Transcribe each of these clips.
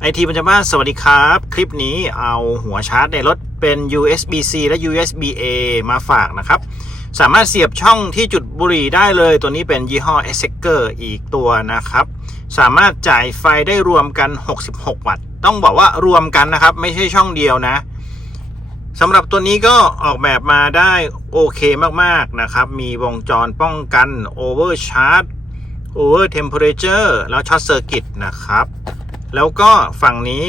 ไอทีปัญจบ้านสวัสดีครับ คลิปนี้เอาหัวชาร์จในรถเป็น USB-C และ USB-A มาฝากนะครับ สามารถเสียบช่องที่จุดบุหรี่ได้เลย ตัวนี้เป็นยี่ห้อ e s e r อีกตัวนะครับ สามารถจ่ายไฟได้รวมกัน 66 วัตต์ ต้องบอกว่ารวมกันนะครับ ไม่ใช่ช่องเดียวนะสำหรับตัวนี้ก็ออกแบบมาได้โอเคมากๆนะครับ มีวงจรป้องกัน Overcharge Over Temperature แล้วช็อตเซอร์กิตนะครับ แล้วก็ฝั่งนี้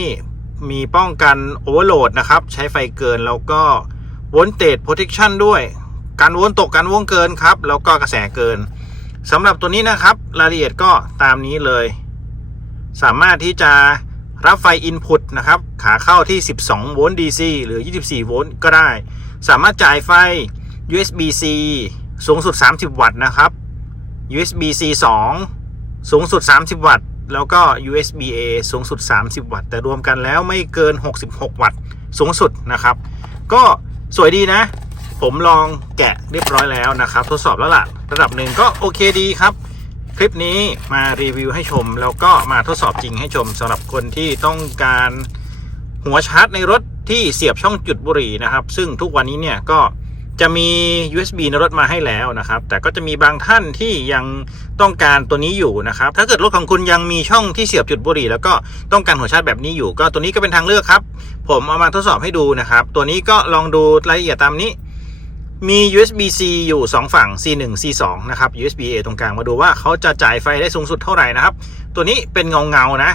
มีป้องกัน Overload นะครับ ใช้ไฟเกินแล้วก็ Voltage Protection ด้วยการวนตกการว่วงเกินครับ แล้วก็กระแสเกินสำหรับตัวนี้นะครับ รายละเอียดก็ตามนี้เลย สามารถที่จะรับไฟ Input นะครับ ขาเข้าที่ 12 โวลต์ DC หรือ 24 โวลต์ก็ได้ สามารถจ่ายไฟ USB-C สูงสุด 30 วัตต์นะครับ USB-C 2 สูงสุด 30 วัตต์ แล้วก็ USB-A สูงสุด 30 วัตต์ แต่รวมกันแล้วไม่เกิน 66 วัตต์ สูงสุดนะครับ ก็สวยดีนะ ผมลองแกะเรียบร้อยแล้วนะครับ ทดสอบแล้วล่ะ ระดับหนึ่งก็โอเคดีครับ คลิปนี้มารีวิวให้ชม แล้วก็มาทดสอบจริงให้ชมสำหรับคนที่ต้องการหัวชาร์จในรถที่เสียบช่องจุดบุหรี่นะครับ ซึ่งทุกวันนี้เนี่ยก็ จะมี USB ในรถมาให้แล้วนะครับ แต่ก็จะมีบางท่านที่ยังต้องการตัวนี้อยู่นะครับ ถ้าเกิดรถของคุณยังมีช่องที่เสียบจุดบุหรี่ แล้วก็ต้องการหัวชาร์จแบบนี้อยู่ ก็ตัวนี้ก็เป็นทางเลือกครับ ผมเอามาทดสอบให้ดูนะครับ ตัวนี้ก็ลองดูรายละเอียดตามนี้ มี USB-C อยู่ 2 ฝั่ง C1 C2 นะครับ USB-A ตรงกลางมาดูว่าเขาจะจ่ายไฟได้สูงสุดเท่าไหร่นะครับ ตัวนี้เป็นเงาเงานะ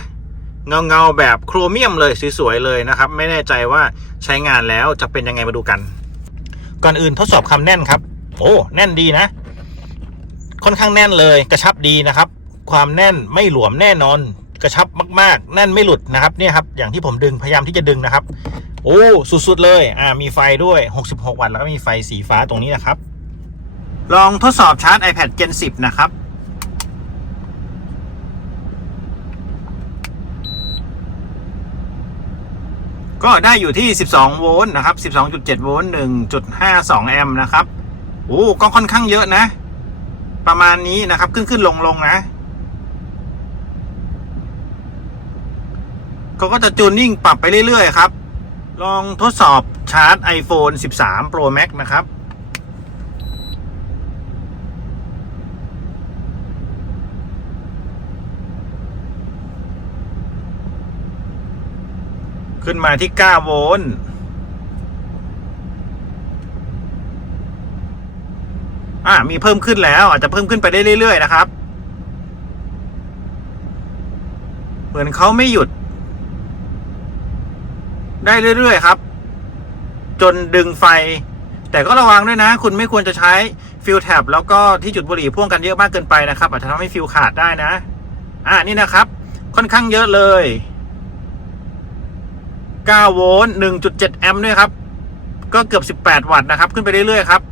เงาเงาแบบโครเมียมเลยสวยๆเลยนะครับ ไม่แน่ใจว่าใช้งานแล้วจะเป็นยังไงมาดูกัน ก่อนอื่นทดสอบคำแน่นครับ โอ้แน่นดีนะ ค่อนข้างแน่นเลยกระชับดีนะครับ ความแน่นไม่หลวมแน่นอน กระชับมากๆ แน่นไม่หลุดนะครับเนี่ยครับ อย่างที่ผมดึงพยายามที่จะดึงนะครับ โอ้สุดๆเลยอ่ามีไฟด้วย 66 วัตต์แล้วก็มีไฟสีฟ้าตรงนี้นะครับ ลองทดสอบชาร์จ iPad Gen 10 นะครับ ก็ได้อยู่ที่ 12 โวลต์นะครับ 12.7 โวลต์ 1.52 แอมป์นะครับ โอ้ ก็ค่อนข้างเยอะนะ ประมาณนี้นะครับ ขึ้นขึ้นลงลงนะเขาก็จะจูนนิ่งปรับไปเรื่อยๆครับ ลองทดสอบชาร์จ iPhone 13 Pro Max นะครับ ขึ้นมาที่ 9 โวลต์อ่ามีเพิ่มขึ้นแล้วอาจจะเพิ่มขึ้นไปได้เรื่อยๆนะครับ เหมือนเขาไม่หยุด ได้เรื่อยๆครับ จนดึงไฟ แต่ก็ระวังด้วยนะ คุณไม่ควรจะใช้ฟิลแท็บแล้วก็ที่จุดบุหรี่พ่วงกันเยอะมากเกินไปนะครับ อาจจะทำให้ฟิลขาดได้นะ อ่านี่นะครับ ค่อนข้างเยอะเลย 9 โวลต์1.7 แอมป์ด้วยครับ ก็เกือบ 18 วัตต์นะครับ ขึ้นไปเรื่อยๆครับ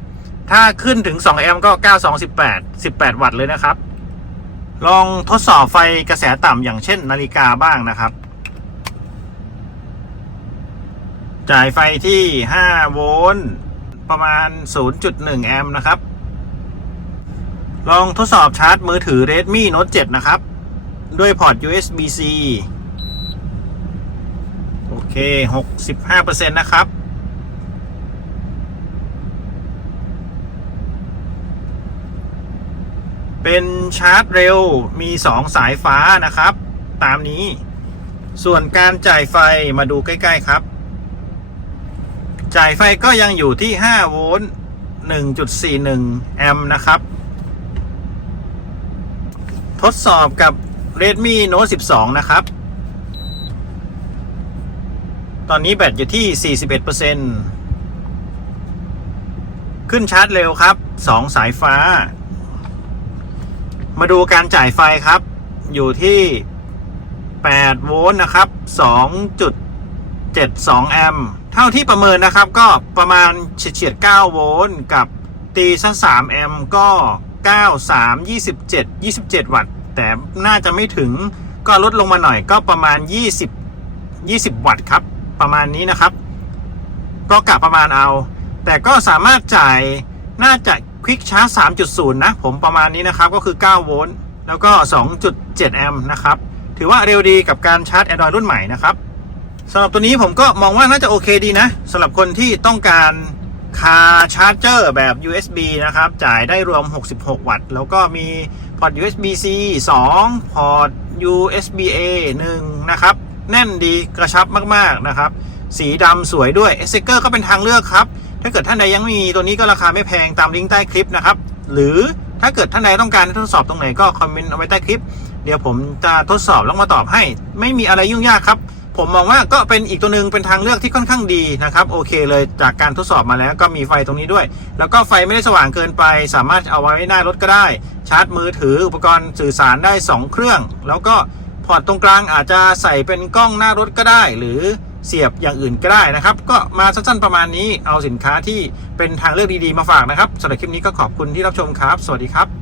ถ้าขึ้นถึง 2 แอมป์ก็ 9 2 18 18 วัตต์เลยนะครับ ลองทดสอบไฟกระแสต่ำอย่างเช่นนาฬิกาบ้างนะครับ จ่ายไฟที่ 5 โวลต์ประมาณ 0.1 แอมป์นะครับ ลองทดสอบชาร์จมือถือ Redmi Note 7 นะครับ ด้วยพอร์ต USB-C โอเค65%นะครับ เป็นชาร์จเร็วมี2สายฟ้านะครับ ตามนี้ ส่วนการจ่ายไฟมาดูใกล้ ๆ ครับ จ่ายไฟก็ยังอยู่ที่5โวลต์1.41แอมป์นะครับ ทดสอบกับ Redmi Note 12 นะครับ ตอนนี้แบตอยู่ที่ 41%ขึ้นชาร์จเร็วครับ 2 สายฟ้า มาดูการจ่ายไฟครับ อยู่ที่8โวลต์นะครับ 2.72 แอมป์ เท่าที่ประเมินนะครับก็ประมาณเฉียดๆ9โวลต์กับตีสัก3แอมป์ก็ 9 3 27 27 วัตต์ แต่น่าจะไม่ถึงก็ลดลงมาหน่อยก็ประมาณ 20 20 วัตต์ครับ ประมาณนี้นะครับ ก็กะประมาณเอา แต่ก็สามารถจ่ายน่าจะควิกชาร์จ3.0 นะ ผมประมาณนี้นะครับ ก็คือ 9 โวลต์แล้วก็ 2.7 แอมป์นะครับ ถือว่าเร็วดีกับการชาร์จ Android รุ่นใหม่นะครับสำหรับตัวนี้ผมก็มองว่าน่าจะโอเคดีนะสำหรับคนที่ต้องการคาชาร์จเจอร์แบบ USB นะครับ จ่ายได้รวม 66 วัตต์ แล้วก็มีพอร์ต USB-C 2 พอร์ต USB-A 1 นะครับ แน่นดีกระชับมากๆนะครับ สีดำสวยด้วย s อ e เกอร์ก็เป็นทางเลือกครับ ถ้าเกิดท่านใดยังไม่มีตัวนี้ก็ราคาไม่แพงตามลิงก์ใต้คลิปนะครับ หรือถ้าเกิดท่านใดต้องการทดสอบตรงไหนก็คอมเมนต์เอาไว้ใต้คลิป เดี๋ยวผมจะทดสอบแล้วมาตอบให้ ไม่มีอะไรยุ่งยากครับ ผมมองว่าก็เป็นอีกตัวหนึ่งเป็นทางเลือกที่ค่อนข้างดีนะครับ โอเคเลยจากการทดสอบมาแล้วก็มีไฟตรงนี้ด้วย แล้วก็ไฟไม่ได้สว่างเกินไป สามารถเอาไว้หน้ารถก็ได้ ชาร์จมือถืออุปกรณ์สื่อสารได้ 2 เครื่อง แล้วก็ พอร์ตตรงกลางอาจจะใส่เป็นกล้องหน้ารถก็ได้ หรือเสียบอย่างอื่นก็ได้นะครับ ก็มาสั้นๆประมาณนี้เอาสินค้าที่เป็นทางเลือกดีๆมาฝากนะครับสำหรับคลิปนี้ก็ขอบคุณที่รับชมครับ สวัสดีครับ